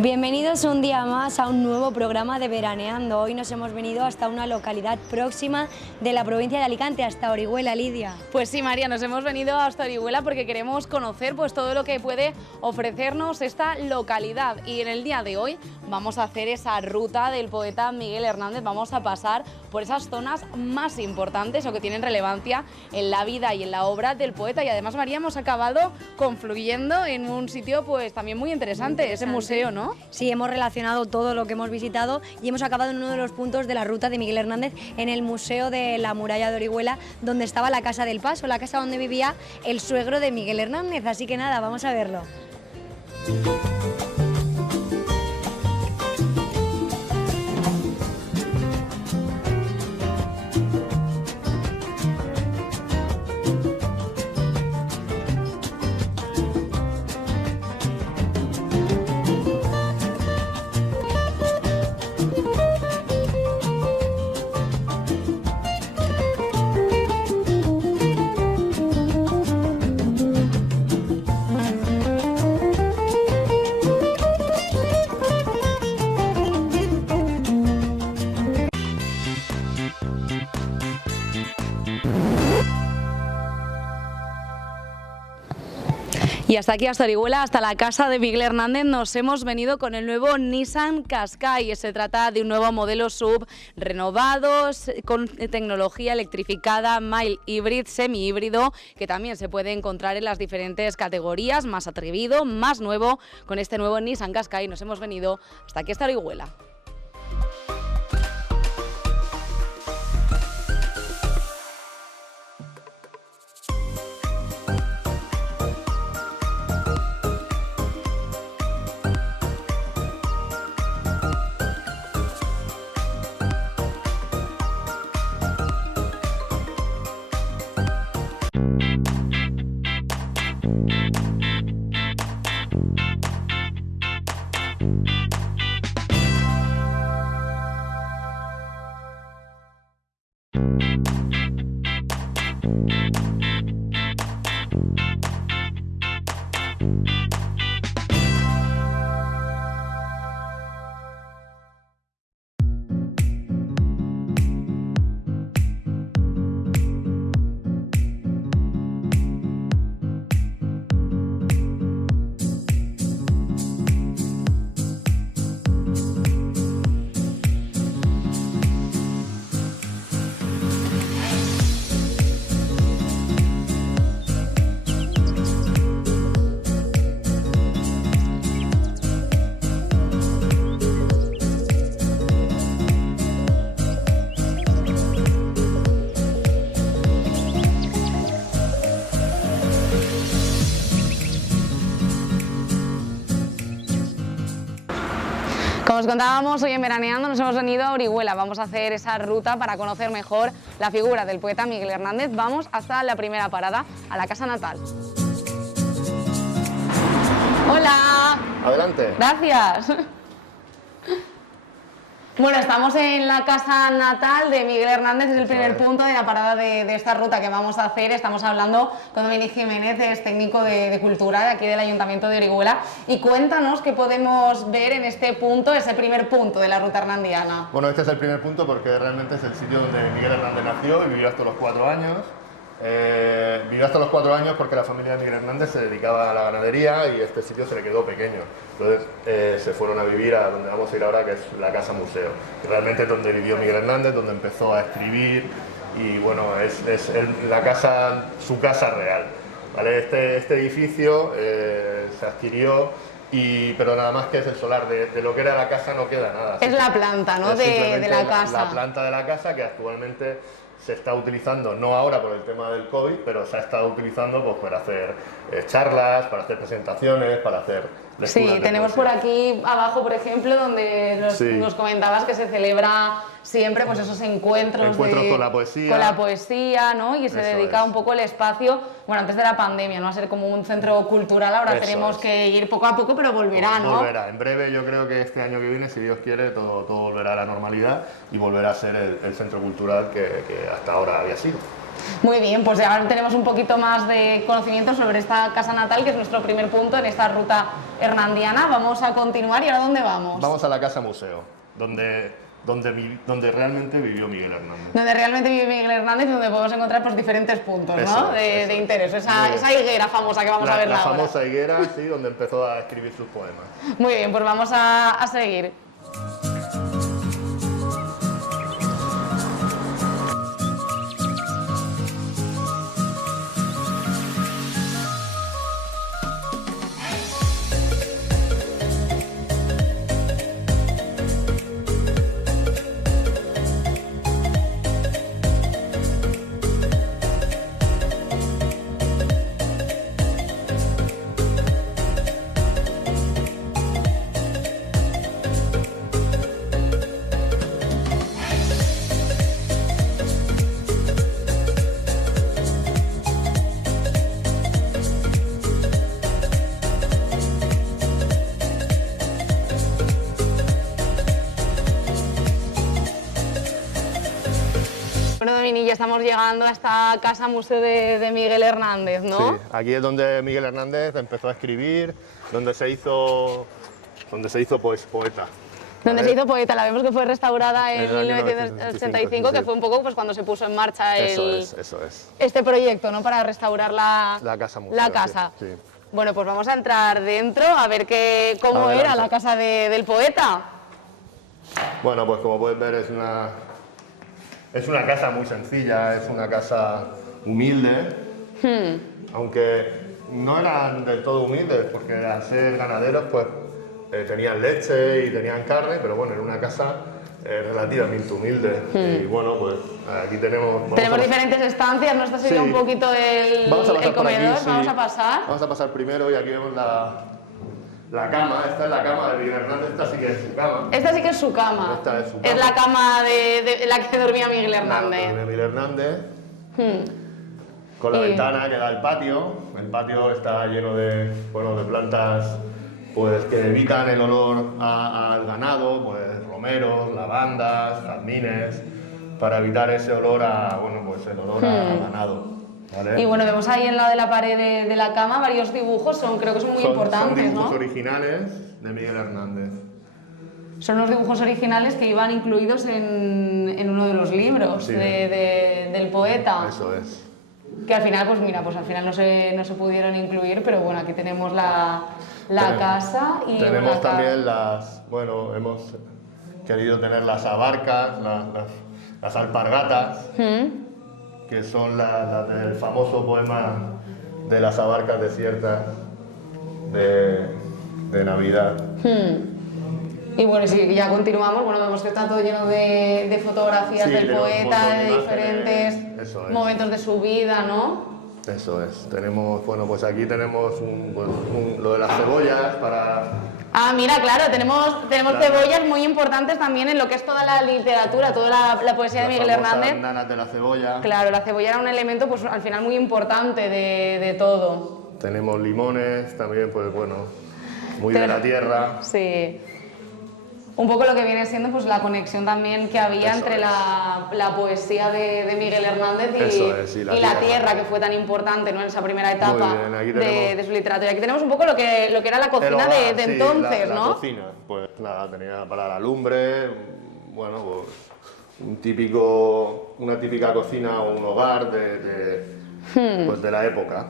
Bienvenidos un día más a un nuevo programa de Veraneando. Hoy nos hemos venido hasta una localidad próxima de la provincia de Alicante, hasta Orihuela, Lidia. Pues sí, María, nos hemos venido hasta Orihuela porque queremos conocer todo lo que puede ofrecernos esta localidad. Y en el día de hoy vamos a hacer esa ruta del poeta Miguel Hernández. Vamos a pasar por esas zonas más importantes o que tienen relevancia en la vida y en la obra del poeta. Y además, María, hemos acabado confluyendo en un sitio pues también muy interesante, ese museo, ¿no? Sí, hemos relacionado todo lo que hemos visitado y hemos acabado en uno de los puntos de la ruta de Miguel Hernández, en el Museo de la Muralla de Orihuela, donde estaba la Casa del Paso, la casa donde vivía el suegro de Miguel Hernández. Así que nada, vamos a verlo. Y hasta aquí, hasta Orihuela, hasta la casa de Miguel Hernández, nos hemos venido con el nuevo Nissan Qashqai. Se trata de un nuevo modelo SUV renovado, con tecnología electrificada, mild hybrid, semi-híbrido, que también se puede encontrar en las diferentes categorías, más atrevido, más nuevo. Con este nuevo Nissan Qashqai nos hemos venido hasta aquí, hasta Orihuela. Como os contábamos, hoy en Veraneando nos hemos venido a Orihuela. Vamos a hacer esa ruta para conocer mejor la figura del poeta Miguel Hernández. Vamos hasta la primera parada, a la casa natal. ¡Hola! Adelante. Gracias. Bueno, estamos en la casa natal de Miguel Hernández, es el primer punto de la parada de esta ruta que vamos a hacer. Estamos hablando con Dominic Jiménez, es técnico de Cultura de aquí del Ayuntamiento de Orihuela. Y cuéntanos qué podemos ver en este punto, ese primer punto de la ruta hernandiana. Bueno, este es el primer punto porque realmente es el sitio donde Miguel Hernández nació y vivió hasta los 4 años. Vivió hasta los 4 años porque la familia de Miguel Hernández se dedicaba a la ganadería y este sitio se le quedó pequeño. Entonces se fueron a vivir a donde vamos a ir ahora, que es la Casa Museo. Y realmente es donde vivió Miguel Hernández, donde empezó a escribir y bueno, es la casa, su casa real. ¿Vale? Este edificio se adquirió, pero nada más que es el solar. De lo que era la casa no queda nada. Es la planta, ¿no? de la casa. La planta de la casa que actualmente se está utilizando, no ahora por el tema del COVID, pero se ha estado utilizando pues, para hacer charlas, para hacer presentaciones, para hacer lecturas. Sí, tenemos por aquí abajo, por ejemplo, donde nos comentabas que se celebra siempre pues esos encuentros con la poesía, ¿no? Y se dedica un poco el espacio, bueno, antes de la pandemia, ¿no? A ser como un centro cultural. Ahora tenemos que ir poco a poco, pero volverá, ¿no? Volverá. En breve, yo creo que este año que viene, si Dios quiere, todo volverá a la normalidad y volverá a ser el centro cultural que hasta ahora había sido. Muy bien, pues ya tenemos un poquito más de conocimiento sobre esta casa natal, que es nuestro primer punto en esta ruta hernandiana. Vamos a continuar, ¿y ahora dónde vamos? Vamos a la casa museo, donde realmente vivió Miguel Hernández. Donde realmente vive Miguel Hernández y donde podemos encontrar pues, diferentes puntos, ¿no? de interés. Esa higuera famosa que vamos a ver ahora. La famosa higuera, sí, donde empezó a escribir sus poemas. Muy bien, pues vamos a seguir. Ya estamos llegando a esta casa museo de Miguel Hernández, ¿no? Sí, aquí es donde Miguel Hernández empezó a escribir, donde se hizo pues, poeta. Donde se hizo poeta, la vemos que fue restaurada en 1985, que fue un poco pues, cuando se puso en marcha este proyecto, ¿no? Para restaurar la casa museo. La casa. Sí, sí. Bueno, pues vamos a entrar dentro a ver cómo era la casa del poeta. Bueno, pues como puedes ver es una casa muy sencilla, es una casa humilde, aunque no eran del todo humildes, porque al ser ganaderos pues tenían leche y tenían carne, pero bueno, era una casa relativamente humilde. Y bueno, pues aquí tenemos diferentes estancias, ¿no? Esta sería un poquito el comedor, aquí, sí. Vamos a pasar. Vamos a pasar primero y aquí vemos la cama. Esta es la cama de Miguel Hernández, esta sí que es su cama. Esta sí que es su cama. Esta es su cama. Es la cama de la que dormía Miguel Hernández. Claro, Miguel Hernández. Con la ventana que da al patio. El patio está lleno de plantas pues, que evitan el olor al ganado, pues romeros, lavandas, jazmines, para evitar ese olor a ganado. ¿Vale? Y bueno, vemos ahí en lado de la pared de la cama varios dibujos, creo que son muy importantes, son dibujos ¿no? originales de Miguel Hernández. Son los dibujos originales que iban incluidos en uno de los libros del poeta. Eso es. Que al final, pues mira, al final no se pudieron incluir, pero bueno, aquí tenemos la casa y tenemos también hemos querido tener las abarcas, las alpargatas. Que son las del famoso poema de las abarcas desiertas de Navidad. Y bueno, si ya continuamos, vemos que está todo lleno de fotografías del poeta, de diferentes momentos de su vida, ¿no? Eso es. Tenemos, pues aquí tenemos lo de las cebollas para... Ah, mira, claro, tenemos cebollas muy importantes también en lo que es toda la literatura, toda la poesía de Miguel Hernández. Las nanas de la cebolla. Claro, la cebolla era un elemento, pues al final muy importante de todo. Tenemos limones también, pues bueno, muy de la tierra. Sí. Un poco lo que viene siendo pues la conexión también que había entre la poesía de Miguel Hernández y la tierra, que fue tan importante, ¿no? En esa primera etapa de su literatura. Aquí tenemos un poco lo que era la cocina de entonces, ¿no? La cocina, pues nada, tenía para la lumbre, bueno, pues una típica cocina o un hogar de la época.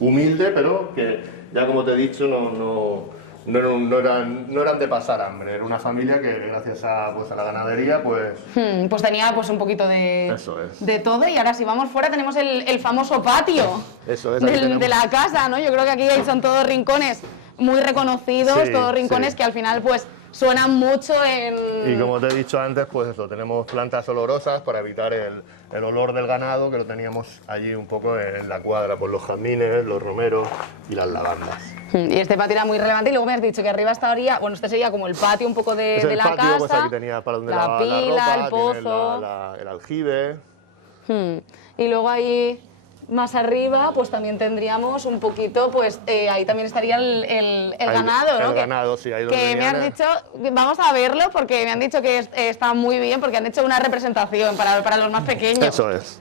Humilde, pero que ya como te he dicho no eran de pasar hambre, era una familia que gracias a la ganadería pues tenía pues un poquito de todo. Y ahora si vamos fuera tenemos el famoso patio de la casa, ¿no? Yo creo que aquí son todos rincones muy reconocidos, todos rincones que al final pues suenan mucho en... Y como te he dicho antes, pues eso, tenemos plantas olorosas para evitar el olor del ganado, que lo teníamos allí un poco en la cuadra, por los jazmines, los romeros y las lavandas. Y este patio era muy relevante y luego me has dicho que arriba estaría, este sería como el patio un poco de la patio, casa. Pues aquí tenía para donde la pila, la ropa, el pozo, el aljibe. Y luego ahí más arriba pues también tendríamos un poquito, pues ahí también estaría el ganado, ¿no? El ganado, sí, ahí donde que me han dicho, vamos a verlo porque me han dicho que está muy bien porque han hecho una representación para los más pequeños. Eso es.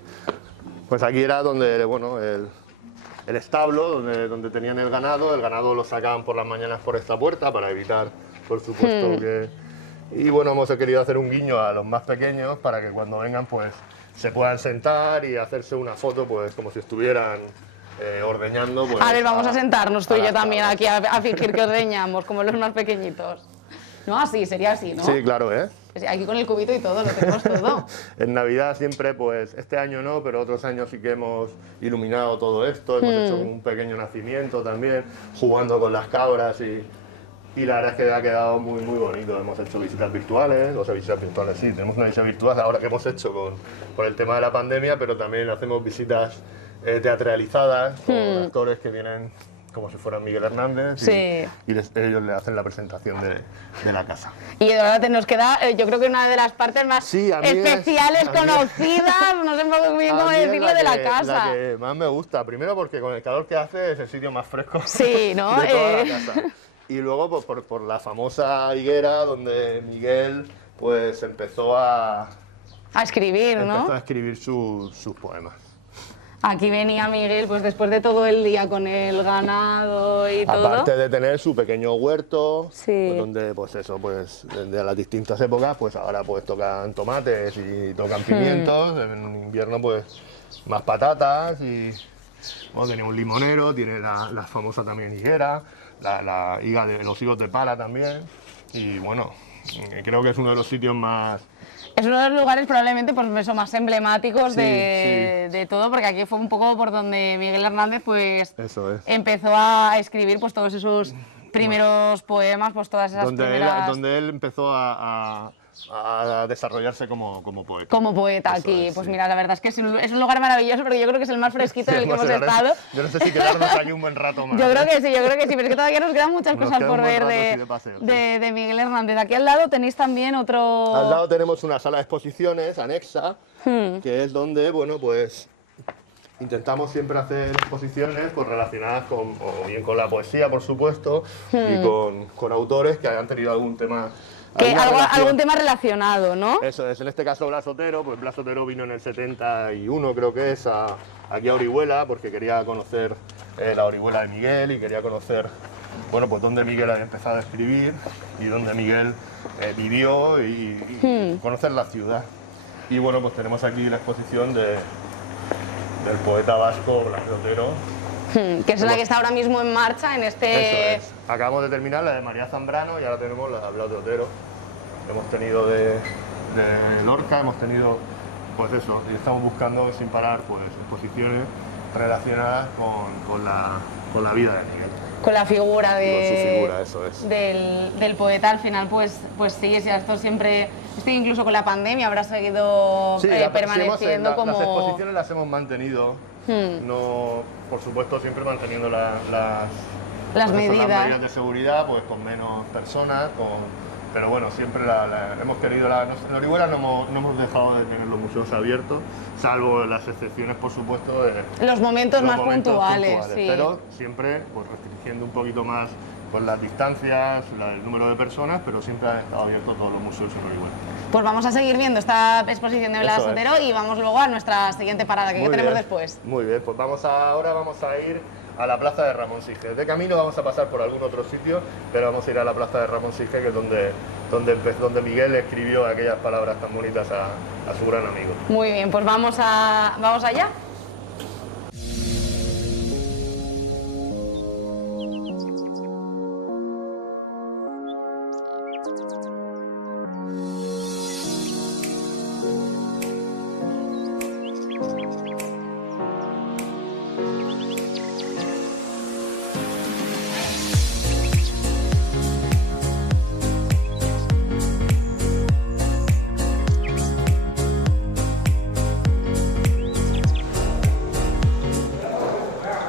Pues aquí era donde, bueno, el establo, donde tenían el ganado lo sacaban por las mañanas por esta puerta para evitar, por supuesto, que... Y bueno, hemos querido hacer un guiño a los más pequeños para que cuando vengan pues se puedan sentar y hacerse una foto pues como si estuvieran ordeñando. Pues, a ver, vamos a sentarnos tú y yo también cabras. aquí a fingir que ordeñamos, como los más pequeñitos. No, así, sería así, ¿no? Sí, claro, Pues aquí con el cubito y todo, lo tenemos todo. En Navidad siempre, pues este año no, pero otros años sí que hemos iluminado todo esto, hemos hecho un pequeño nacimiento también, jugando con las cabras y la verdad es que ha quedado muy bonito. Hemos hecho visitas virtuales, o sea, visitas virtuales sí, tenemos una visita virtual ahora que hhemos hecho por el tema de la pandemia, pero también hacemos visitas teatralizadas con actores que vienen como si fueran Miguel Hernández y ellos le hacen la presentación de la casa. Y ahora nos queda, yo creo que una de las partes más especiales, conocidas, no sé muy bien cómo decirlo, de la casa. La que más me gusta, primero porque con el calor que hace es el sitio más fresco sí, ¿no? de toda la casa. Y luego pues, por la famosa higuera donde Miguel pues empezó a escribir, ¿no? Empezó a escribir sus poemas. Aquí venía Miguel, pues después de todo el día con el ganado y todo. Aparte de tener su pequeño huerto, sí. pues, donde pues eso, pues de las distintas épocas, pues ahora pues tocan tomates y tocan pimientos, en invierno pues más patatas y bueno, tiene un limonero, tiene la famosa también higuera, la higa de los higos de pala también y bueno, creo que es uno de los sitios más... Es uno de los lugares probablemente pues, eso, más emblemáticos de todo, porque aquí fue un poco por donde Miguel Hernández pues, empezó a escribir pues, todos esos primeros poemas, pues todas esas primeras... Donde él empezó a desarrollarse como poeta. Como poeta Eso aquí, es, pues sí. mira, la verdad es que es un lugar maravilloso, porque yo creo que es el más fresquito en el que hemos estado. Yo no sé si quedarnos aquí un buen rato más. Yo creo que sí, pero es que todavía nos quedan muchas cosas por ver paseo, de Miguel Hernández. Aquí al lado tenéis también otro... Al lado tenemos una sala de exposiciones anexa, que es donde, bueno, pues intentamos siempre hacer exposiciones pues, relacionadas o bien con la poesía, por supuesto, y con autores que hayan tenido algún tema... algún tema relacionado, ¿no? Eso es, en este caso Blas Otero, pues Blas Otero vino en el 71, creo que es, aquí a Orihuela, porque quería conocer la Orihuela de Miguel y quería conocer, bueno, pues dónde Miguel había empezado a escribir y dónde Miguel vivió y conocer la ciudad. Y bueno, pues tenemos aquí la exposición del poeta vasco Blas Otero. Que es la que está ahora mismo en marcha en este... Eso es. Acabamos de terminar la de María Zambrano y ahora tenemos la de Blas de Otero. Hemos tenido de Lorca, hemos tenido, pues eso, y estamos buscando sin parar pues exposiciones relacionadas con la vida de Miguel. Con la figura Con su figura, eso es. del poeta, al final, pues sí, esto siempre, incluso con la pandemia habrá seguido permaneciendo como... Las exposiciones las hemos mantenido, no, por supuesto, siempre manteniendo las medidas de seguridad, pues con menos personas, pero bueno, siempre hemos querido... En Orihuela no hemos dejado de tener los museos abiertos, salvo las excepciones, por supuesto, de los momentos más puntuales, sí. Pero siempre pues, restringiendo un poquito más pues, las distancias, el número de personas, pero siempre han estado abiertos todos los museos en Orihuela. Pues vamos a seguir viendo esta exposición de Blas Otero y vamos luego a nuestra siguiente parada, que tenemos después. Muy bien, pues ahora vamos a ir a la plaza de Ramón Sige. De camino vamos a pasar por algún otro sitio, pero vamos a ir a la plaza de Ramón Sige, que es donde Miguel escribió aquellas palabras tan bonitas a su gran amigo. Muy bien, pues vamos allá.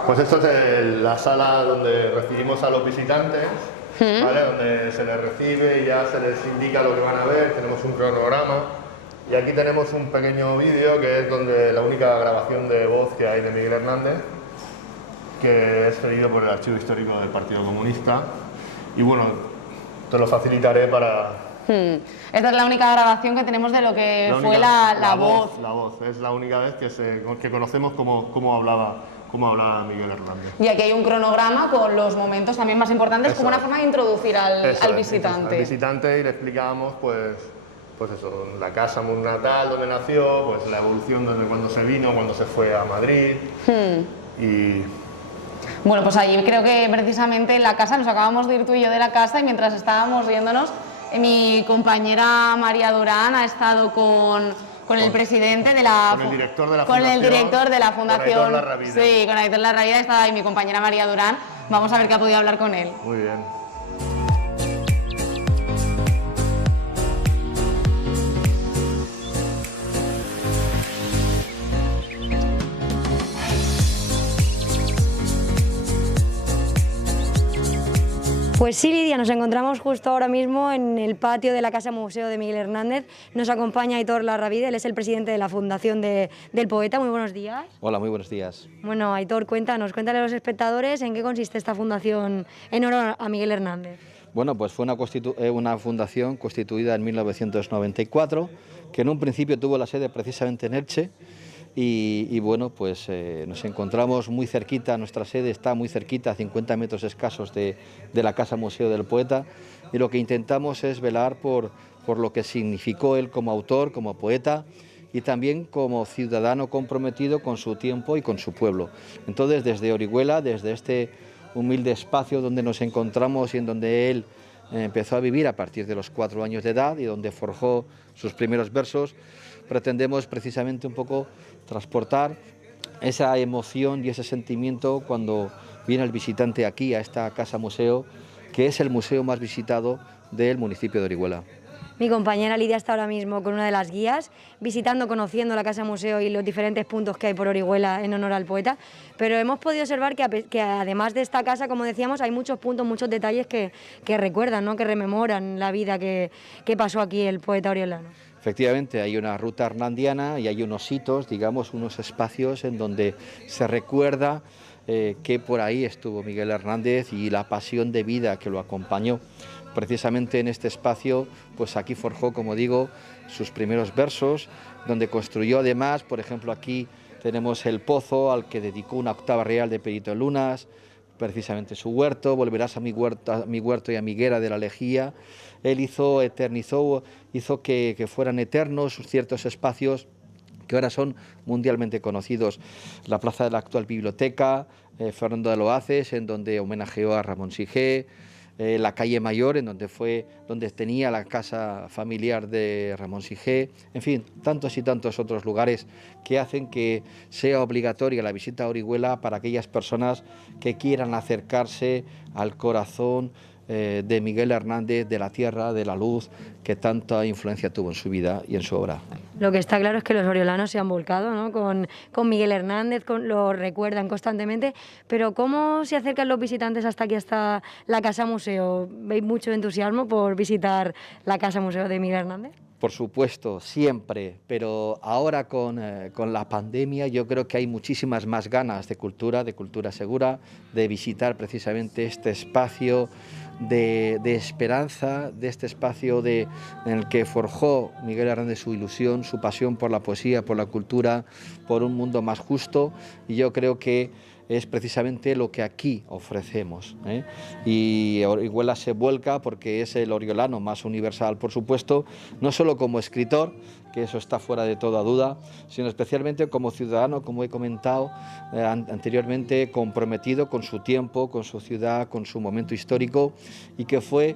Pues esto es la sala donde recibimos a los visitantes, ¿vale? Donde se les recibe y ya se les indica lo que van a ver, tenemos un cronograma y aquí tenemos un pequeño vídeo que es donde la única grabación de voz que hay de Miguel Hernández, que es cedido por el Archivo Histórico del Partido Comunista y bueno, te lo facilitaré para Esta es la única grabación que tenemos de lo que fue la voz. La voz, es la única vez que conocemos cómo hablaba Miguel Hernández. Y aquí hay un cronograma con los momentos también más importantes, como una forma de introducir al visitante. Al visitante, y le explicábamos pues eso, la casa natal donde nació, pues la evolución desde cuando se vino, cuando se fue a Madrid. Y bueno, pues allí creo que precisamente en la casa, nos acabamos de ir tú y yo de la casa, y mientras estábamos riéndonos, mi compañera María Durán ha estado con el presidente de la... Con el director de la fundación. Con el director de la fundación. Con Aitor Larravide. Sí, con Aitor Larravide, estaba ahí mi compañera María Durán. Vamos a ver qué ha podido hablar con él. Muy bien. Pues sí, Lidia, nos encontramos justo ahora mismo en el patio de la Casa Museo de Miguel Hernández. Nos acompaña Aitor Larravide, él es el presidente de la Fundación del Poeta. Muy buenos días. Hola, muy buenos días. Bueno, Aitor, cuéntale a los espectadores en qué consiste esta fundación en honor a Miguel Hernández. Bueno, pues fue una fundación constituida en 1994, que en un principio tuvo la sede precisamente en Elche. Y bueno, pues nos encontramos muy cerquita, nuestra sede está muy cerquita, a 50 metros escasos de la Casa Museo del Poeta, y lo que intentamos es velar por lo que significó él como autor, como poeta, y también como ciudadano comprometido con su tiempo y con su pueblo. Entonces, desde Orihuela, desde este humilde espacio donde nos encontramos y en donde él empezó a vivir a partir de los 4 años de edad y donde forjó sus primeros versos, pretendemos precisamente un poco transportar esa emoción y ese sentimiento cuando viene el visitante aquí a esta casa museo, que es el museo más visitado del municipio de Orihuela. Mi compañera Lidia está ahora mismo con una de las guías, visitando, conociendo la Casa Museo y los diferentes puntos que hay por Orihuela en honor al poeta, pero hemos podido observar que además de esta casa, como decíamos, hay muchos puntos, muchos detalles que recuerdan, ¿no?, que rememoran la vida que pasó aquí el poeta oriolano. Efectivamente, hay una ruta hernandiana y hay unos hitos, digamos, unos espacios en donde se recuerda que por ahí estuvo Miguel Hernández y la pasión de vida que lo acompañó. Precisamente en este espacio, pues aquí forjó, como digo, sus primeros versos, donde construyó además, por ejemplo, aquí tenemos el pozo al que dedicó una octava real de Perito Lunas, precisamente su huerto, volverás a mi huerto y a mi higuera de la Lejía. Él hizo que fueran eternos ciertos espacios que ahora son mundialmente conocidos. La plaza de la actual biblioteca, Fernando de Loaces, en donde homenajeó a Ramón Sigé, la calle Mayor, en donde tenía la casa familiar de Ramón Sigé, en fin, tantos y tantos otros lugares que hacen que sea obligatoria la visita a Orihuela para aquellas personas que quieran acercarse al corazón de Miguel Hernández, de la tierra, de la luz, que tanta influencia tuvo en su vida y en su obra. Lo que está claro es que los oriolanos se han volcado, ¿no?, con Miguel Hernández, lo recuerdan constantemente, pero ¿cómo se acercan los visitantes hasta aquí, hasta la Casa Museo? ¿Veis mucho entusiasmo por visitar la Casa Museo de Miguel Hernández? Por supuesto, siempre, pero ahora con la pandemia yo creo que hay muchísimas más ganas de cultura segura, de visitar precisamente este espacio de esperanza, de este espacio en el que forjó Miguel Hernández su ilusión, su pasión por la poesía, por la cultura, por un mundo más justo, y yo creo que es precisamente lo que aquí ofrecemos, ¿eh? Y Orihuela se vuelca porque es el oriolano más universal, por supuesto, no solo como escritor, que eso está fuera de toda duda, sino especialmente como ciudadano, como he comentado anteriormente, comprometido con su tiempo, con su ciudad, con su momento histórico, y que fue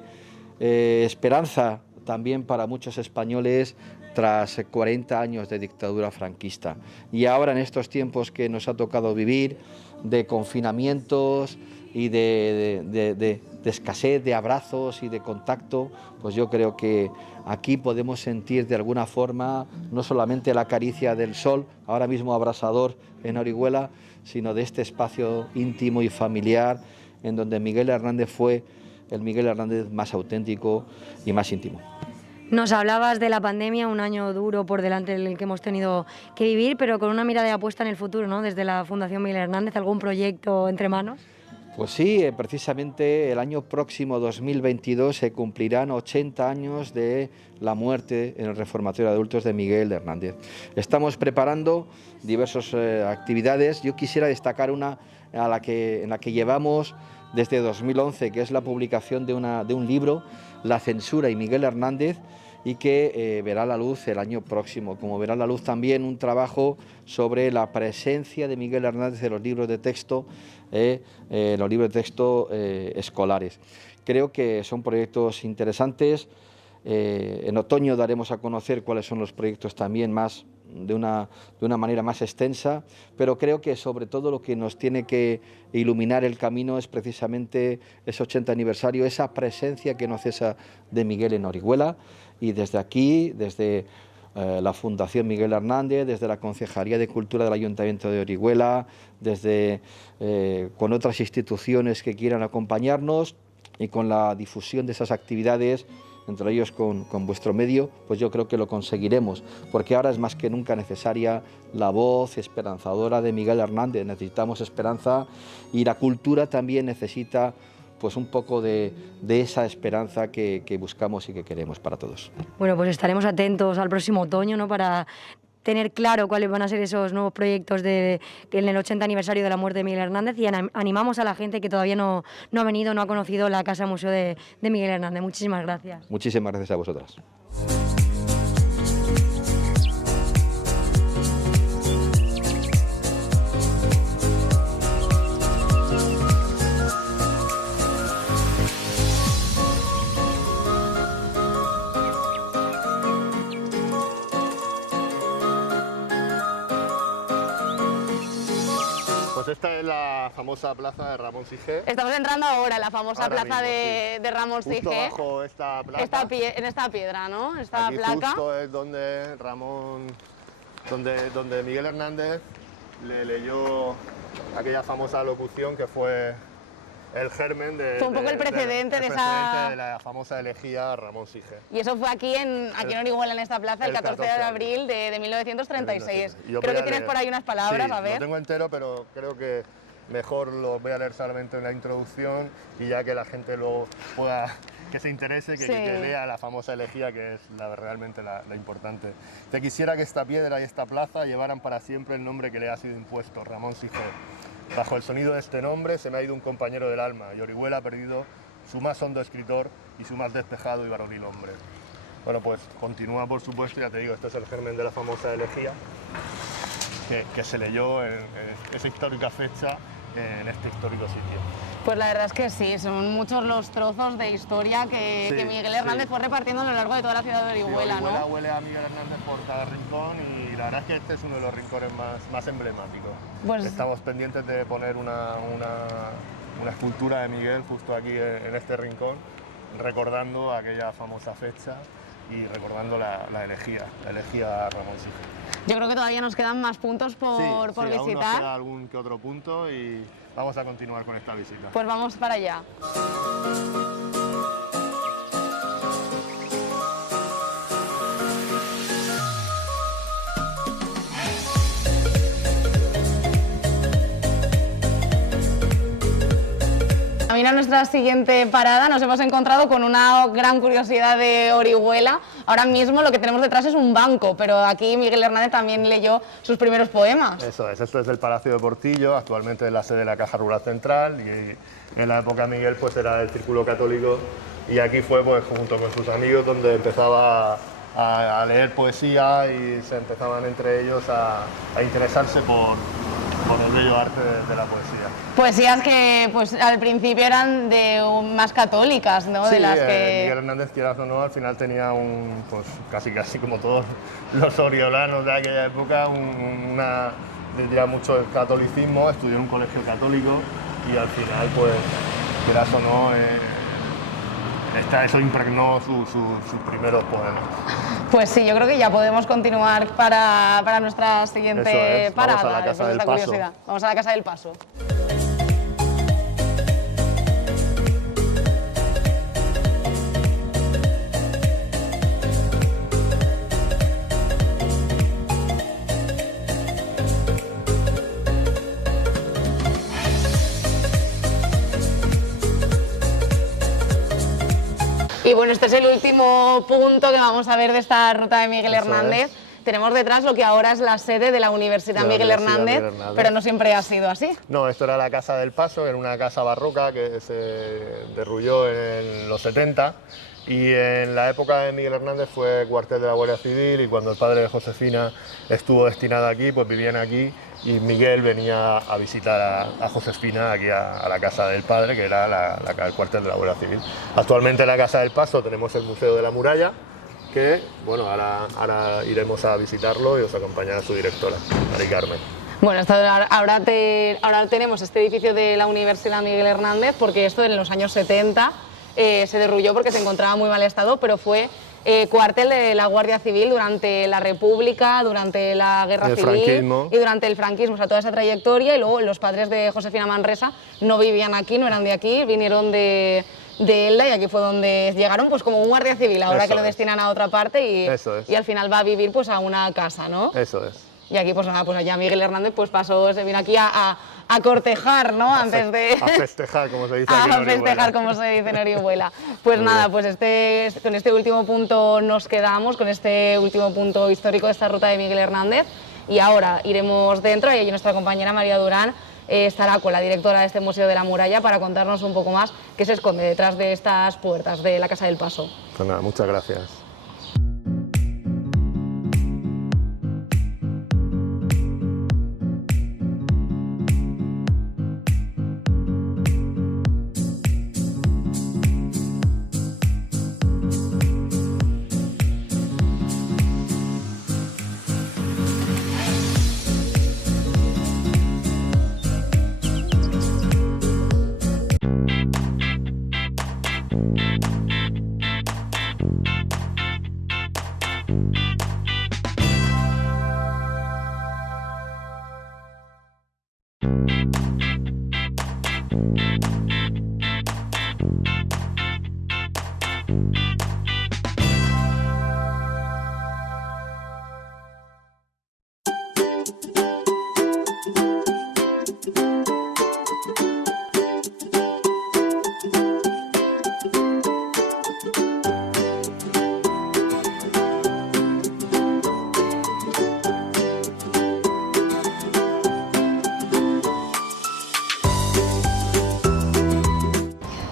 esperanza también para muchos españoles tras 40 años de dictadura franquista. Y ahora, en estos tiempos que nos ha tocado vivir, de confinamientos y de escasez de abrazos y de contacto, pues yo creo que aquí podemos sentir de alguna forma no solamente la caricia del sol, ahora mismo abrasador en Orihuela, sino de este espacio íntimo y familiar en donde Miguel Hernández fue el Miguel Hernández más auténtico y más íntimo. Nos hablabas de la pandemia, un año duro por delante del que hemos tenido que vivir, pero con una mirada de apuesta en el futuro, ¿no?, desde la Fundación Miguel Hernández, ¿algún proyecto entre manos? Pues sí, precisamente el año próximo, 2022, se cumplirán 80 años de la muerte en el reformatorio de adultos de Miguel Hernández. Estamos preparando diversas actividades. Yo quisiera destacar una en la que llevamos desde 2011, que es la publicación de un libro, La censura y Miguel Hernández, y que verá la luz el año próximo, como verá la luz también un trabajo sobre la presencia de Miguel Hernández en los libros de texto, escolares. Creo que son proyectos interesantes. En otoño daremos a conocer cuáles son los proyectos también más de una manera más extensa, pero creo que sobre todo lo que nos tiene que iluminar el camino es precisamente ese 80 aniversario, esa presencia que no cesa de Miguel en Orihuela. Y desde aquí, desde la Fundación Miguel Hernández, desde la Concejalía de Cultura del Ayuntamiento de Orihuela, desde con otras instituciones que quieran acompañarnos y con la difusión de esas actividades, entre ellos con vuestro medio, pues yo creo que lo conseguiremos, porque ahora es más que nunca necesaria la voz esperanzadora de Miguel Hernández. Necesitamos esperanza y la cultura también necesita pues un poco de esa esperanza que buscamos y que queremos para todos. Bueno, pues estaremos atentos al próximo otoño, ¿no?, para tener claro cuáles van a ser esos nuevos proyectos en el 80 aniversario de la muerte de Miguel Hernández, y animamos a la gente que todavía no ha venido, no ha conocido la Casa Museo de Miguel Hernández. Muchísimas gracias. Muchísimas gracias a vosotras. Pues esta es la famosa plaza de Ramón Sige. Estamos entrando ahora en la famosa Ahora plaza mismo, de Ramón Sige. Justo bajo esta placa. En esta piedra, ¿no? Esta Aquí placa. justo es donde donde Miguel Hernández le leyó aquella famosa locución que fue el germen fue un poco el precedente de la famosa elegía Ramón Sige. Y eso fue aquí en Orihuela, en esta plaza, el 14 de abril de 1936. Creo que tienes por ahí unas palabras, sí, a ver. Lo tengo entero, pero creo que mejor lo voy a leer solamente en la introducción, y ya que la gente lo pueda, que se interese, que lea la famosa elegía, que es realmente la importante. Te quisiera que esta piedra y esta plaza llevaran para siempre el nombre que le ha sido impuesto, Ramón Sige. Bajo el sonido de este nombre se me ha ido un compañero del alma, y Orihuela ha perdido su más hondo escritor y su más despejado y varonil hombre. Bueno, pues continúa, por supuesto, ya te digo, este es el germen de la famosa elegía que se leyó en esa histórica fecha, en este histórico sitio. Pues la verdad es que sí, son muchos los trozos de historia que Miguel Hernández fue repartiendo a lo largo de toda la ciudad de Orihuela, Orihuela, ¿no? huele a Miguel Hernández por cada rincón, y la verdad es que este es uno de los rincones más emblemáticos. Pues estamos pendientes de poner una escultura de Miguel justo aquí en este rincón, recordando aquella famosa fecha y recordando la elegía Ramón Sige. Yo creo que todavía nos quedan más puntos por aún visitar. Nos queda algún que otro punto, y vamos a continuar con esta visita. Pues vamos para allá. Camino a nuestra siguiente parada nos hemos encontrado con una gran curiosidad de Orihuela. Ahora mismo lo que tenemos detrás es un banco, pero aquí Miguel Hernández también leyó sus primeros poemas. Eso es, esto es del Palacio de Portillo, actualmente es la sede de la Caja Rural Central, y en la época Miguel pues era el Círculo Católico, y aquí fue pues junto con sus amigos donde empezaba a leer poesía, y se empezaban entre ellos a interesarse por el bello arte de la poesía. Poesías que pues al principio eran más católicas, ¿no? Sí, de las que... Miguel Hernández, quieras o no, al final tenía pues casi como todos los oriolanos de aquella época, diría mucho el catolicismo, estudió en un colegio católico, y al final, pues, quieras o no, eso impregnó sus primeros poemas. Pues sí, yo creo que ya podemos continuar para nuestra siguiente parada. Vamos a la Casa del Paso. Curiosidad. Vamos a la Casa del Paso. Y bueno, este es el último punto que vamos a ver de esta ruta de Miguel Hernández. Tenemos detrás lo que ahora es la sede de la Universidad Miguel Hernández, pero no siempre ha sido así. No, esto era la Casa del Paso, era una casa barroca que se derrulló en los 70 y en la época de Miguel Hernández fue cuartel de la Guardia Civil y cuando el padre de Josefina estuvo destinado aquí, pues vivían aquí y Miguel venía a visitar a Josefina aquí a la casa del padre, que era el cuartel de la Guardia Civil. Actualmente en la Casa del Paso tenemos el Museo de la Muralla, que bueno, ahora iremos a visitarlo y os acompañará su directora, Mari Carmen. Bueno, ahora tenemos este edificio de la Universidad Miguel Hernández, porque esto en los años 70 se derrulló porque se encontraba en muy mal estado, pero fue cuartel de la Guardia Civil durante la República, durante la Guerra Civil franquismo. Y durante el franquismo, o sea, toda esa trayectoria. Y luego los padres de Josefina Manresa no vivían aquí, no eran de aquí, vinieron de Elda y aquí fue donde llegaron, pues como un guardia civil, ahora que lo destinan a otra parte y al final va a vivir pues a una casa, ¿no? Eso es. Y aquí pues nada, pues allá Miguel Hernández pues se vino aquí a cortejar, ¿no? Antes de... A festejar, como se dice aquí en A festejar, como se dice en Orihuela. Pues muy nada, bien. Pues con este último punto nos quedamos, con este último punto histórico de esta ruta de Miguel Hernández, y ahora iremos dentro y allí nuestra compañera María Durán estará con la directora de este Museo de la Muralla para contarnos un poco más qué se esconde detrás de estas puertas de la Casa del Paso. Pues nada, muchas gracias.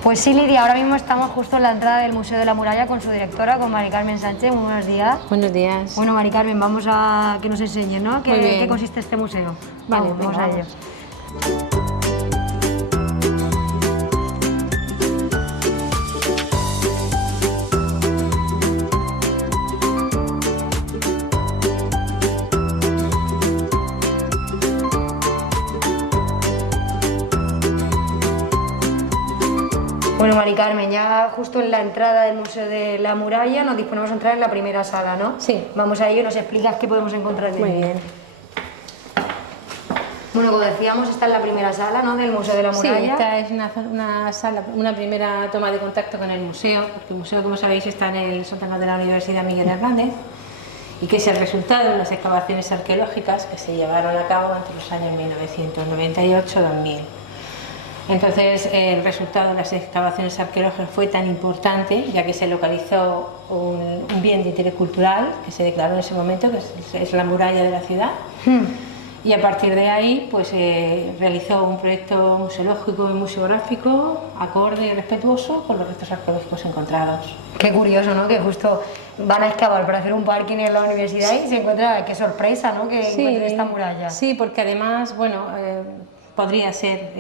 Pues sí, Lidia, ahora mismo estamos justo en la entrada del Museo de la Muralla con su directora, con Mari Carmen Sánchez. Muy buenos días. Buenos días. Bueno, Mari Carmen, vamos a que nos enseñes, ¿no? ¿Qué consiste este museo? Vale, vamos a ello. Bueno, Mari Carmen, ya justo en la entrada del Museo de la Muralla nos disponemos a entrar en la primera sala, ¿no? Sí. Vamos a ello y nos explicas qué podemos encontrar allí. Muy bien. Bueno, como decíamos, esta es la primera sala, ¿no?, del Museo de la Muralla. Sí, esta es una sala, una primera toma de contacto con el museo, porque el museo, como sabéis, está en el sótano de la Universidad Miguel Hernández y que es el resultado de las excavaciones arqueológicas que se llevaron a cabo entre los años 1998 y 2000. Entonces, el resultado de las excavaciones arqueológicas fue tan importante, ya que se localizó un bien de interés cultural que se declaró en ese momento, que es la muralla de la ciudad. Y a partir de ahí, pues realizó un proyecto museológico y museográfico acorde y respetuoso con los restos arqueológicos encontrados. Qué curioso, ¿no?, que justo van a excavar para hacer un parking en la universidad y se encuentra, qué sorpresa, ¿no?, que encuentren esta muralla. Sí, porque además, bueno, podría ser,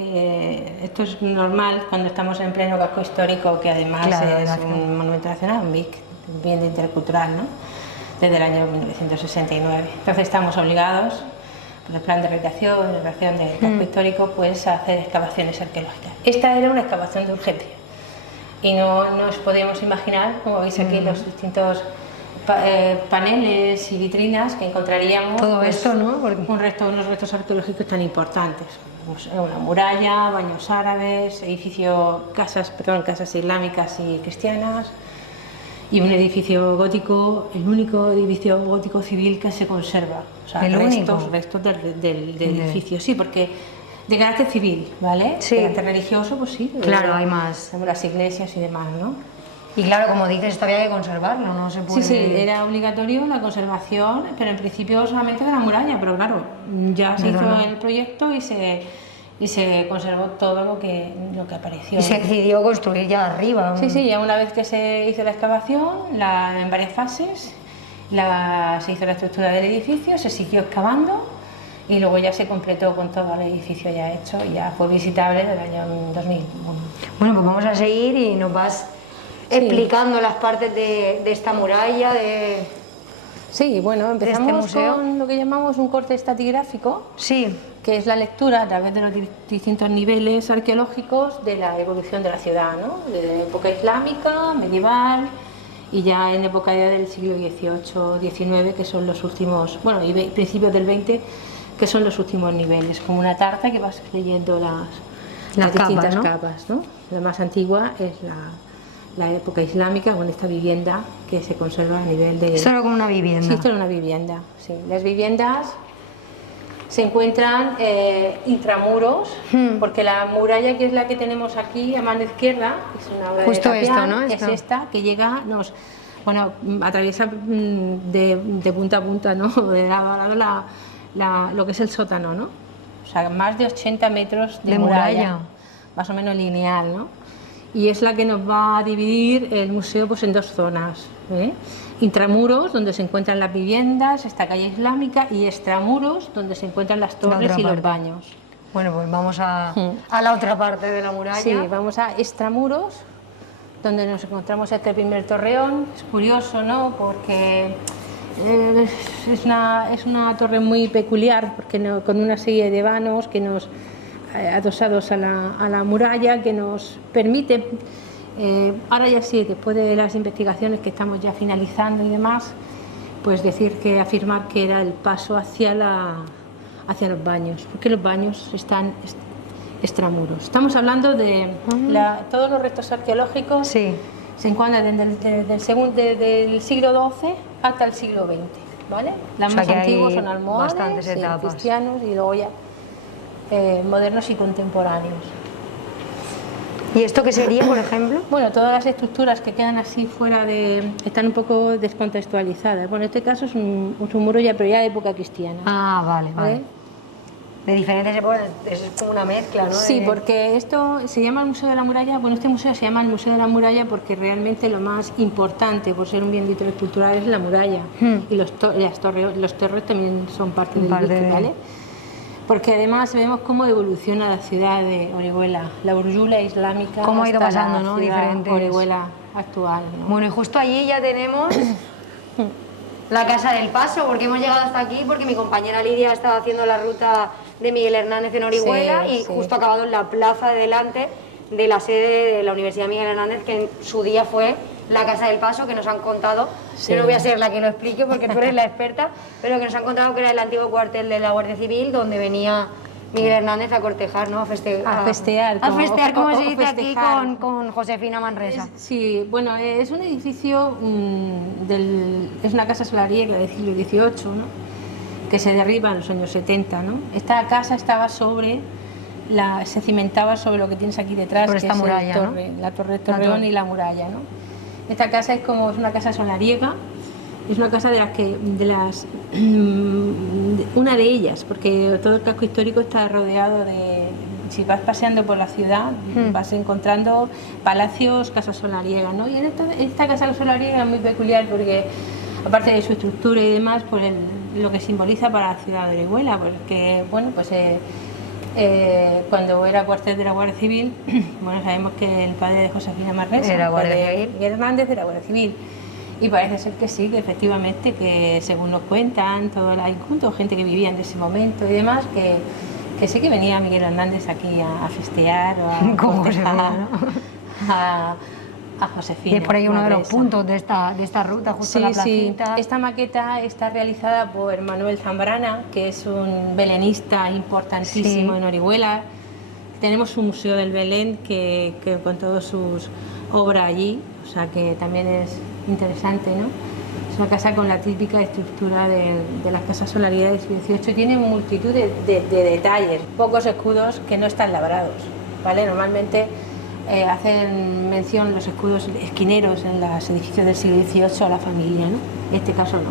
esto es normal cuando estamos en pleno casco histórico, que además es un monumento nacional, un BIC, un bien de interés cultural, ¿no?, desde el año 1969. Entonces estamos obligados, por el plan de recreación y recreación del casco histórico, pues a hacer excavaciones arqueológicas. Esta era una excavación de urgencia y no nos podemos imaginar, como veis aquí, los distintos paneles y vitrinas que encontraríamos. Todo pues, esto, ¿no? Porque... unos restos arqueológicos tan importantes. Una muralla, baños árabes, casas islámicas y cristianas, y un edificio gótico, el único edificio gótico civil que se conserva. O sea, restos del edificio, sí, porque de carácter civil, ¿vale? Sí. De carácter religioso, pues sí. Claro, hay más. Como las iglesias y demás, ¿no? Y claro, como dices, esto había que conservarlo, no se puede... Sí, sí, era obligatorio la conservación, pero en principio solamente de la muralla, pero claro, ya se hizo el proyecto y se conservó todo lo que apareció. Y se decidió construir ya arriba. Sí, sí, ya una vez que se hizo la excavación, en varias fases, se hizo la estructura del edificio, se siguió excavando y luego ya se completó con todo el edificio ya hecho y ya fue visitable desde el año 2000. Bueno, pues vamos a seguir y nos vas explicando las partes de esta muralla, Sí, bueno, empezamos museo. con lo que llamamos un corte estratigráfico, Sí, que es la lectura a través de los distintos niveles arqueológicos de la evolución de la ciudad, ¿no? De época islámica, medieval y ya en época ya del siglo XVIII-XIX, que son los últimos, bueno, y principios del XX, que son los últimos niveles, como una tarta que vas leyendo las distintas capas, ¿no? La más antigua es la época islámica, con esta vivienda que se conserva a nivel de... esto era como una vivienda. Sí, esto era una vivienda, sí. Las viviendas se encuentran intramuros, porque la muralla, que es la que tenemos aquí a mano izquierda, es una obra Justo de Tapián, esto, ¿no? es esta que llega, atraviesa de punta a punta, ¿no? De lado a lado lo que es el sótano, ¿no? O sea, más de 80 metros de muralla, más o menos lineal, ¿no? Y es la que nos va a dividir el museo pues, en dos zonas, ¿eh? Intramuros, donde se encuentran las viviendas, esta calle islámica, y extramuros, donde se encuentran las torres y los baños. Bueno, pues vamos a la otra parte de la muralla. Sí, vamos a extramuros, donde nos encontramos este primer torreón. Es curioso, ¿no? Porque es una torre muy peculiar, porque con una serie de vanos que nos adosados a la muralla, que nos permite, ahora ya sí, después de las investigaciones que estamos ya finalizando y demás, pues afirmar que era el paso hacia los baños, porque los baños están extramuros. Estamos hablando de todos los restos arqueológicos, se encuentran desde el siglo XII hasta el siglo XX, ¿vale? Las más antiguas son almohades, cristianos, y luego ya modernos y contemporáneos. ¿Y esto qué sería, por ejemplo? Bueno, todas las estructuras que quedan así están un poco descontextualizadas. Bueno, en este caso es un muro pero ya de época cristiana. Ah, vale. De diferentes épocas, es como una mezcla, ¿no? Sí, porque esto se llama el Museo de la Muralla. Bueno, este museo se llama el Museo de la Muralla porque realmente lo más importante, por ser un bien de interés cultural, es la muralla. Y los torres también son parte del dique, ¿vale? Porque además vemos cómo evoluciona la ciudad de Orihuela, la Uryula islámica, cómo ha ido pasando, ¿no? Diferentes Orihuela actual, ¿no? Bueno, y justo allí ya tenemos la Casa del Paso, porque hemos llegado hasta aquí porque mi compañera Lidia estaba haciendo la ruta de Miguel Hernández en Orihuela justo ha acabado en la plaza de delante de la sede de la Universidad Miguel Hernández, que en su día fue la Casa del Paso, que nos han contado, yo no voy a ser la que lo explique porque tú eres la experta, pero que nos han contado que era el antiguo cuartel de la Guardia Civil, donde venía Miguel Hernández a cortejar, ¿no? A festear, como se dice aquí con Josefina Manresa. Sí, bueno, es un edificio, es una casa solariega del siglo XVIII, ¿no? Que se derriba en los años 70, ¿no? Esta casa estaba se cimentaba sobre lo que tienes aquí detrás, por que esta es muralla, ¿no? la torre Torreón y la muralla, ¿no? Esta casa es una casa solariega, es una casa una de ellas, porque todo el casco histórico está rodeado si vas paseando por la ciudad, vas encontrando palacios, casas solariegas, ¿no? Y esta casa solariega es muy peculiar porque, aparte de su estructura y demás, pues lo que simboliza para la ciudad de Orihuela, porque, bueno, pues cuando era cuartel de la Guardia Civil, bueno, sabemos que el padre de Josefina Manresa era Guardia Civil, Miguel Hernández de la Guardia Civil, y parece ser que sí, que efectivamente, que según nos cuentan, todo el conjunto, gente que vivía en ese momento y demás, que sí que venía Miguel Hernández aquí a festear o a cortejar, ¿no? a Josefina. Y es por ahí uno de los puntos de esta ruta, justo en la placita. Sí. Esta maqueta está realizada por Manuel Zambrana, que es un belenista importantísimo en Orihuela. Tenemos un museo del Belén que con todas sus obras allí, o sea que también es interesante, ¿no? Es una casa con la típica estructura de las casas solarias del siglo XVIII. Tiene multitud de detalles, pocos escudos que no están labrados, ¿vale? Normalmente hacen mención los escudos esquineros en los edificios del siglo XVIII a la familia, ¿no? En este caso no.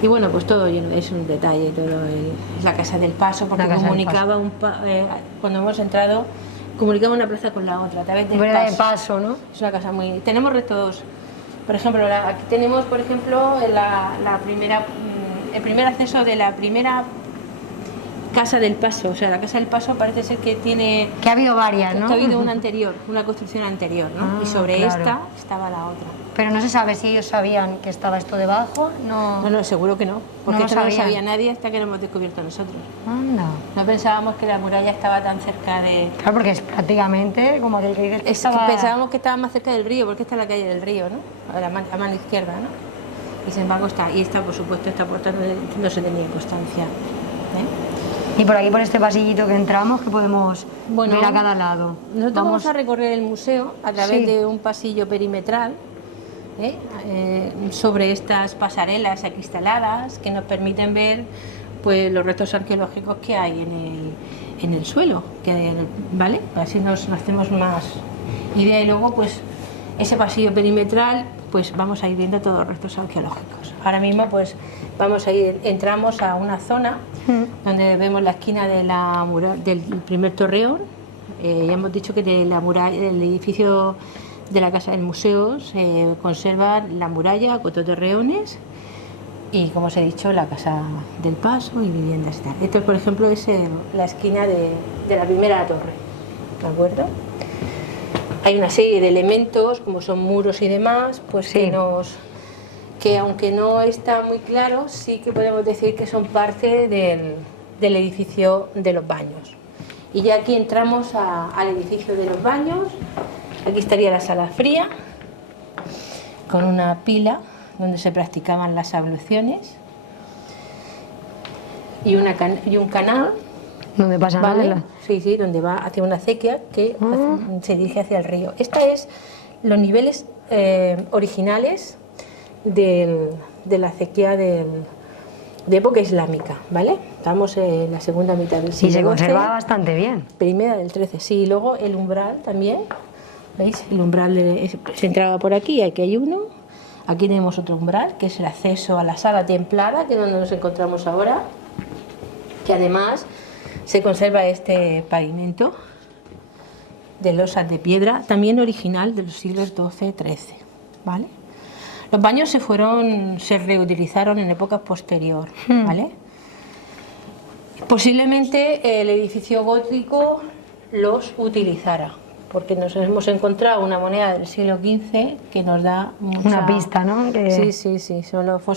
Y bueno, pues todo es un detalle, todo es la Casa del Paso, porque comunicaba cuando hemos entrado, comunicaba una plaza con la otra a través del de paso, ¿no? Es una casa muy... Tenemos restos, por ejemplo, aquí tenemos, por ejemplo, el primer acceso de la primera Casa del Paso. O sea, la Casa del Paso parece ser que tiene... Que ha habido varias, ¿no? Que ha habido una anterior, una construcción anterior, ¿no? Y sobre esta estaba la otra. Pero no se sabe si ellos sabían que estaba esto debajo, No, seguro que no, porque no esto no lo sabía nadie hasta que lo hemos descubierto nosotros. Anda. No pensábamos que la muralla estaba tan cerca de... Claro, porque es prácticamente como aquel que dices que estaba... Pensábamos que estaba más cerca del río, porque está en la calle del río, ¿no? A mano izquierda, ¿no? Y sin embargo está, y esta, por supuesto, esta puerta no se tenía constancia. Y por aquí, por este pasillito que entramos, que podemos ver a cada lado. Nosotros vamos a recorrer el museo a través de un pasillo perimetral, sobre estas pasarelas aquí instaladas que nos permiten ver pues los restos arqueológicos que hay en el suelo, ¿vale? Así nos hacemos más idea, y luego pues ese pasillo perimetral pues vamos a ir viendo todos los restos arqueológicos. Ahora mismo pues entramos a una zona donde vemos la esquina del primer torreón. Ya hemos dicho que de la muralla, del edificio de la Casa del Museo se conserva la muralla, 4 torreones y, como os he dicho, la Casa del Paso y viviendas y tal. Esto, por ejemplo, es la esquina de la primera torre, ¿de acuerdo? Hay una serie de elementos, como son muros y demás, pues que aunque no está muy claro, sí que podemos decir que son parte del edificio de los baños. Y ya aquí entramos al edificio de los baños. Aquí estaría la sala fría, con una pila donde se practicaban las abluciones y un canal. ¿Dónde pasan las velas? Sí, donde va hacia una acequia que se dirige hacia el río. Esta es los niveles originales de la acequia de época islámica, ¿vale? Estamos en la segunda mitad del siglo XII. Y se conserva bastante bien. Primera del XIII, sí. Y luego el umbral también, ¿veis? El umbral se entraba por aquí, aquí hay uno. Aquí tenemos otro umbral, que es el acceso a la sala templada, que es donde nos encontramos ahora, que además se conserva este pavimento de losas de piedra, también original de los siglos XII-XIII, ¿vale? Los baños se reutilizaron en épocas posteriores, ¿vale? Posiblemente el edificio gótico los utilizara, porque nos hemos encontrado una moneda del siglo XV que nos da una pista, ¿no? Sí.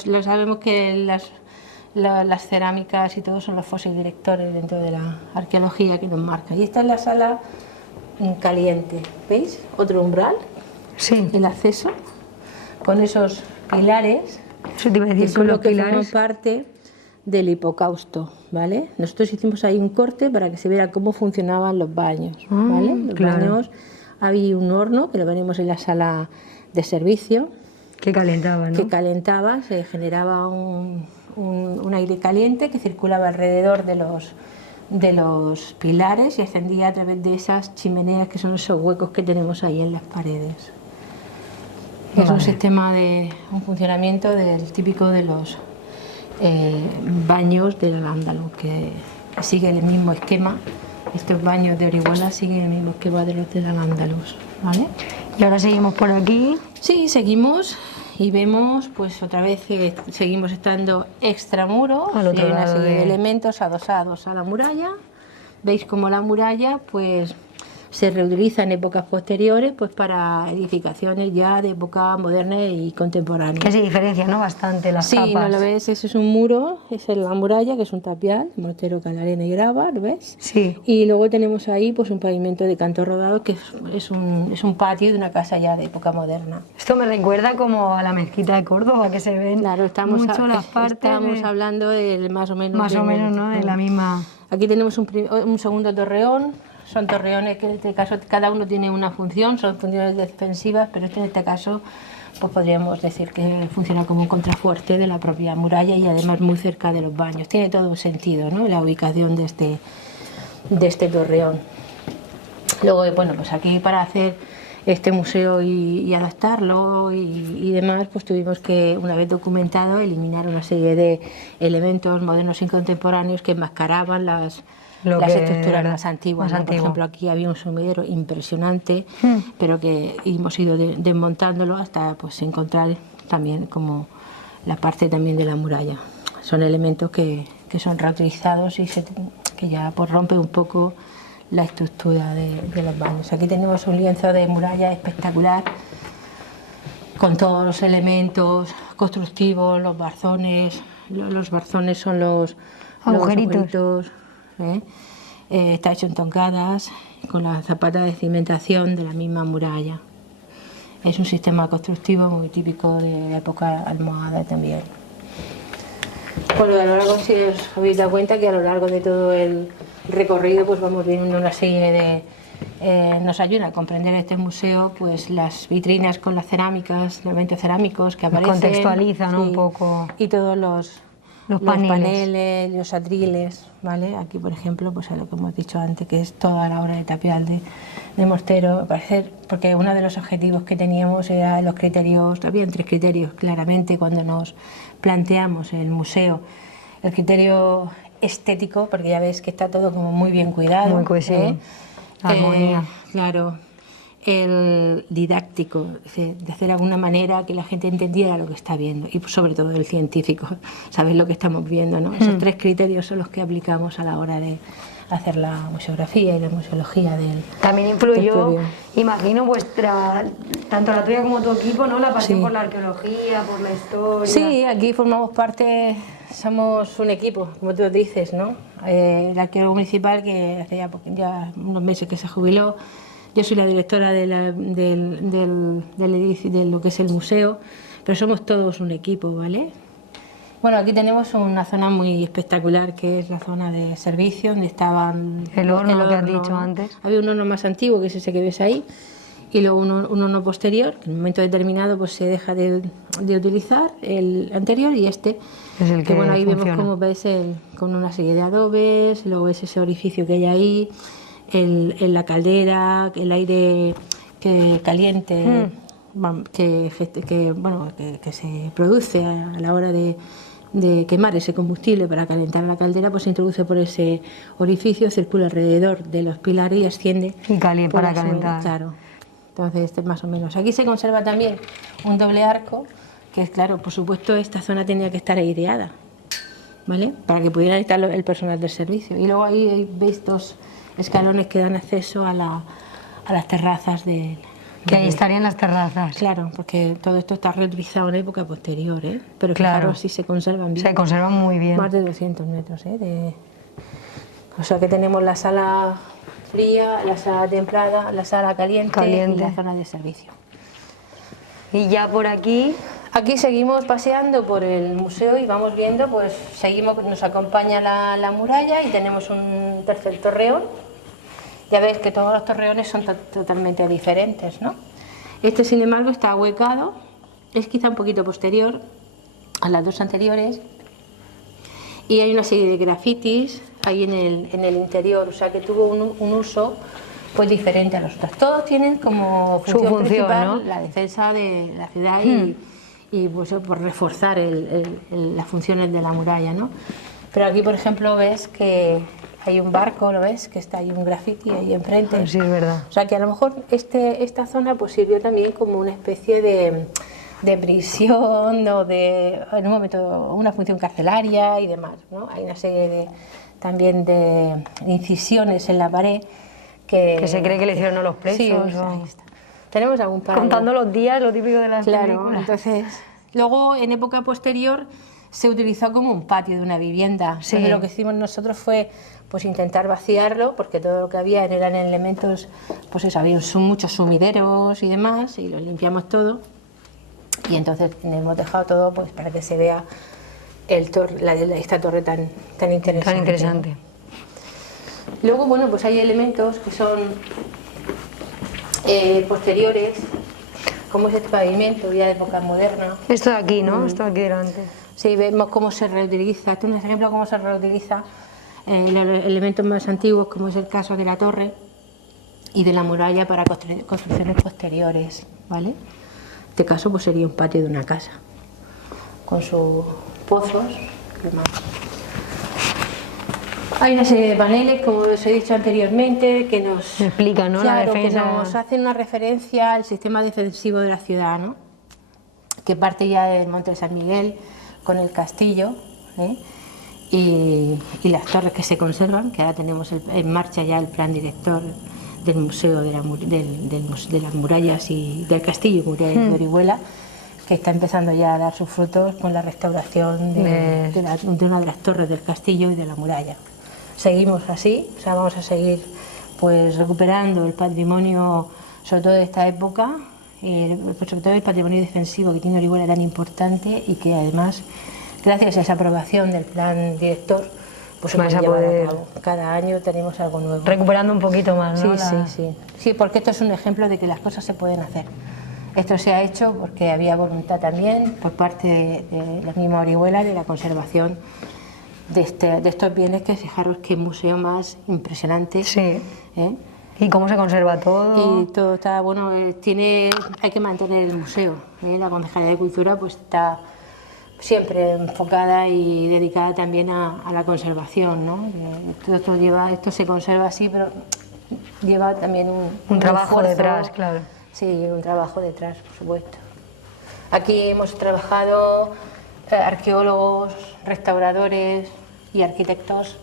Lo sabemos que las cerámicas y todo son los fósiles directores dentro de la arqueología que nos marca. Y esta es la sala caliente, ¿veis? Otro umbral, el acceso, con esos pilares, eso te iba a decir, que son los que forman parte del hipocausto, ¿vale? Nosotros hicimos ahí un corte para que se viera cómo funcionaban los baños, ¿vale? Los baños, había un horno que lo veremos en la sala de servicio, que calentaba, ¿no? Que calentaba, se generaba un aire caliente que circulaba alrededor de los pilares y ascendía a través de esas chimeneas, que son esos huecos que tenemos ahí en las paredes. Es un sistema un funcionamiento típico de los baños del Al-Ándalus, que sigue el mismo esquema. Estos baños de Orihuela siguen el mismo esquema de los del Al-Ándalus, ¿vale? Y ahora seguimos por aquí. Sí, seguimos y vemos, pues otra vez seguimos estando extramuros, y hay una serie de elementos adosados a la muralla. Veis como la muralla, pues se reutiliza en épocas posteriores, pues para edificaciones ya de época moderna y contemporánea. Que se diferencia, ¿no? Bastante las capas. Sí, ¿no lo ves? Ese es un muro, esa es la muralla, que es un tapial, mortero con arena y grava, ¿lo ves? Sí. Y luego tenemos ahí pues un pavimento de canto rodado, que es un patio de una casa ya de época moderna. Esto me recuerda como a la mezquita de Córdoba, que se ven mucho las partes. Estamos hablando de más o menos... Más o menos, ¿no? De la misma... Aquí tenemos un segundo torreón. Son torreones que en este caso cada uno tiene una función, son funciones defensivas, pero en este caso pues podríamos decir que funciona como un contrafuerte de la propia muralla y además muy cerca de los baños. Tiene todo un sentido, ¿no? La ubicación de este torreón. Luego, bueno, pues aquí para hacer este museo y adaptarlo y demás, pues tuvimos que, una vez documentado, eliminar una serie de elementos modernos y contemporáneos que enmascaraban las estructuras más antiguas, ¿no? Por ejemplo, aquí había un sumidero impresionante, pero que hemos ido desmontándolo hasta pues encontrar también como la parte también de la muralla. Son elementos que son reutilizados y que ya pues rompe un poco la estructura de los baños. Aquí tenemos un lienzo de muralla espectacular con todos los elementos constructivos, los barzones. Los barzones son los agujeritos, está hecho en toncadas con la zapata de cimentación de la misma muralla. Es un sistema constructivo muy típico de la época almohade también. Bueno, a lo largo, si os habéis dado cuenta que a lo largo de todo el recorrido pues vamos viendo una serie de... nos ayuda a comprender este museo, pues las vitrinas con las cerámicas, elementos cerámicos que aparecen. Contextualizan, ¿no? Un poco. Y todos los paneles, los atriles, ¿vale? Aquí, por ejemplo, pues lo que hemos dicho antes, que es toda la obra de tapial de Mostero, porque uno de los objetivos que teníamos era los criterios, habían 3 criterios claramente cuando nos planteamos el museo. El criterio estético, porque ya ves que está todo como muy bien cuidado. Muy cohesivo. Armonía. Claro. El didáctico, de hacer de alguna manera que la gente entendiera lo que está viendo, y sobre todo el científico, saber lo que estamos viendo, ¿no? Esos 3 criterios son los que aplicamos a la hora de hacer la museografía y la museología del... También influyó, imagino, vuestra, tanto la tuya como tu equipo, ¿no? La pasión por la arqueología, por la historia. Sí, aquí formamos parte, somos un equipo, como tú dices, ¿no? El arqueólogo municipal, que hace ya unos meses que se jubiló. Yo soy la directora de lo que es el museo, pero somos todos un equipo, ¿vale? Bueno, aquí tenemos una zona muy espectacular, que es la zona de servicio, donde estaban... El horno que has dicho antes. Había un horno más antiguo, que es ese que ves ahí, y luego un horno posterior, que en un momento determinado pues se deja de utilizar, el anterior, y este, es el que bueno, ahí funciona. vemos cómo ves con una serie de adobes, luego ves ese orificio que hay ahí, en la caldera, el aire caliente que se produce a la hora de quemar ese combustible para calentar la caldera, pues se introduce por ese orificio, circula alrededor de los pilares y asciende para calentar. Claro. Entonces, más o menos. Aquí se conserva también un doble arco, que es claro, por supuesto, esta zona tenía que estar aireada, ¿vale? Para que pudiera estar el personal del servicio. Y luego ahí veis 2 escalones que dan acceso a las terrazas de... Que ahí estarían las terrazas. Claro, porque todo esto está reutilizado en época posterior, ¿eh? Pero claro, sí se conservan bien. Se conservan muy bien. Más de 200 metros, ¿eh? O sea que tenemos la sala fría, la sala templada, la sala caliente. Y la zona de servicio. Y ya por aquí... Aquí seguimos paseando por el museo y vamos viendo, pues nos acompaña la muralla y tenemos un tercer torreón. Ya ves que todos los torreones son totalmente diferentes, ¿no? Este, sin embargo, está ahuecado, es quizá un poquito posterior a las 2 anteriores, y hay una serie de grafitis ahí en el interior, o sea que tuvo un uso pues diferente a los otros. Todos tienen como función principal, ¿no? La defensa de la ciudad y pues, por reforzar las funciones de la muralla, ¿no? Pero aquí, por ejemplo, ves que hay un barco, ¿lo ves? Que está ahí un grafiti ahí enfrente. Sí, es verdad. O sea que a lo mejor esta zona pues sirvió también como una especie de prisión o en un momento una función carcelaria y demás, ¿no? Hay una serie también de incisiones en la pared que se cree que le hicieron a los presos. Sí, ahí está. Tenemos algún par. Contando los días, lo típico de las películas. Entonces, luego en época posterior se utilizó como un patio de una vivienda. Sí. Entonces, lo que hicimos nosotros fue pues intentar vaciarlo, porque todo lo que había eran elementos, pues eso, había muchos sumideros y demás, y los limpiamos todo. Y entonces hemos dejado todo pues para que se vea esta torre tan interesante. Tan interesante. Luego, bueno, pues hay elementos que son posteriores, como es este pavimento ya de época moderna. Esto de aquí, ¿no? Esto de aquí delante. Sí, vemos cómo se reutiliza. Este es un ejemplo de cómo se reutiliza los elementos más antiguos, como es el caso de la torre. y de la muralla para construcciones posteriores, ¿vale? En este caso pues sería un patio de una casa, con sus pozos y demás. Hay una serie de paneles, como os he dicho anteriormente, que nos explican, ¿no? Claro, La defensa. que nos hacen una referencia al sistema defensivo de la ciudad, ¿no? Que parte ya del Monte de San Miguel con el castillo, ¿eh? y las torres que se conservan, que ahora tenemos en marcha ya el plan director del Museo de las Murallas y del Castillo y Muralla de Orihuela, que está empezando ya a dar sus frutos con la restauración de una de las torres del castillo y de la muralla. Seguimos así, o sea, vamos a seguir pues recuperando el patrimonio, sobre todo de esta época, sobre todo el patrimonio defensivo que tiene Orihuela tan importante y que además, gracias a esa aprobación del plan director, pues se puede llevar a cabo. Cada año tenemos algo nuevo. Recuperando un poquito más, ¿no? Sí, porque esto es un ejemplo de que las cosas se pueden hacer. Esto se ha hecho porque había voluntad también por parte de la misma Orihuela de la conservación de estos bienes, que fijaros qué museo más impresionante. Sí. ¿Eh? ¿Y cómo se conserva todo? Y todo está, bueno, hay que mantener el museo. La Concejalía de Cultura pues está siempre enfocada y dedicada también a la conservación, ¿no? Esto se conserva así, pero lleva también un trabajo esfuerzo, detrás, claro. Sí, un trabajo detrás, por supuesto. Aquí hemos trabajado arqueólogos, restauradores y arquitectos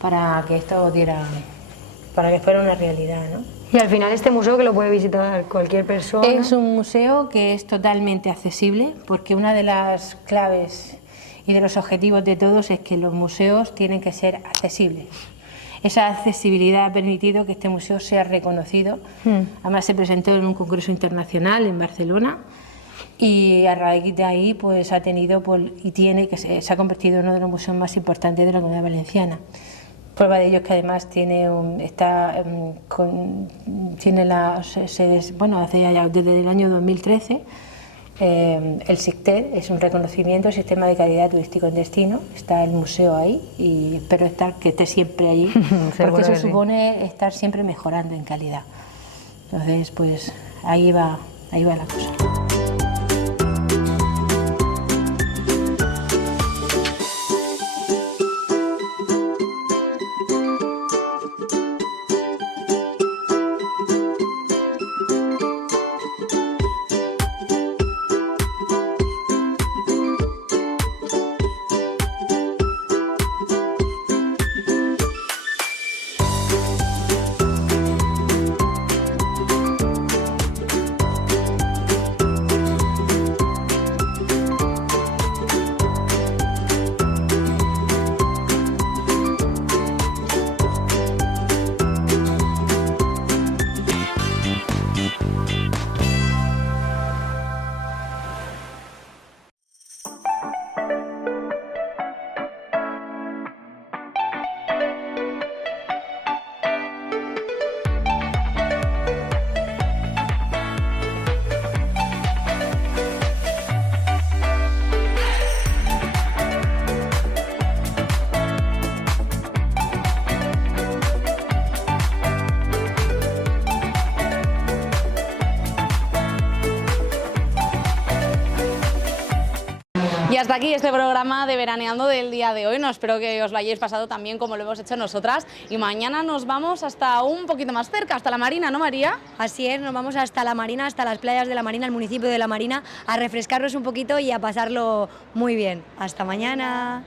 para que esto para que fuera una realidad, ¿no? Y al final este museo, que lo puede visitar cualquier persona. Es un museo que es totalmente accesible, porque una de las claves y de los objetivos de todos es que los museos tienen que ser accesibles. Esa accesibilidad ha permitido que este museo sea reconocido. Además se presentó en un congreso internacional en Barcelona y a raíz de ahí pues ha tenido se ha convertido en uno de los museos más importantes de la Comunidad Valenciana. Prueba de ello es que además hace ya desde el año 2013 el SICTED es un reconocimiento del sistema de calidad turístico en destino. Está el museo ahí y espero que esté siempre allí, porque eso supone estar siempre mejorando en calidad. Entonces, pues ahí va la cosa. Y hasta aquí este programa de Veraneando del día de hoy. No, espero que os lo hayáis pasado también como lo hemos hecho nosotras. Y mañana nos vamos hasta un poquito más cerca, hasta La Marina, ¿no, María? Así es, nos vamos hasta La Marina, hasta las playas de La Marina, el municipio de La Marina, a refrescarnos un poquito y a pasarlo muy bien. Hasta mañana.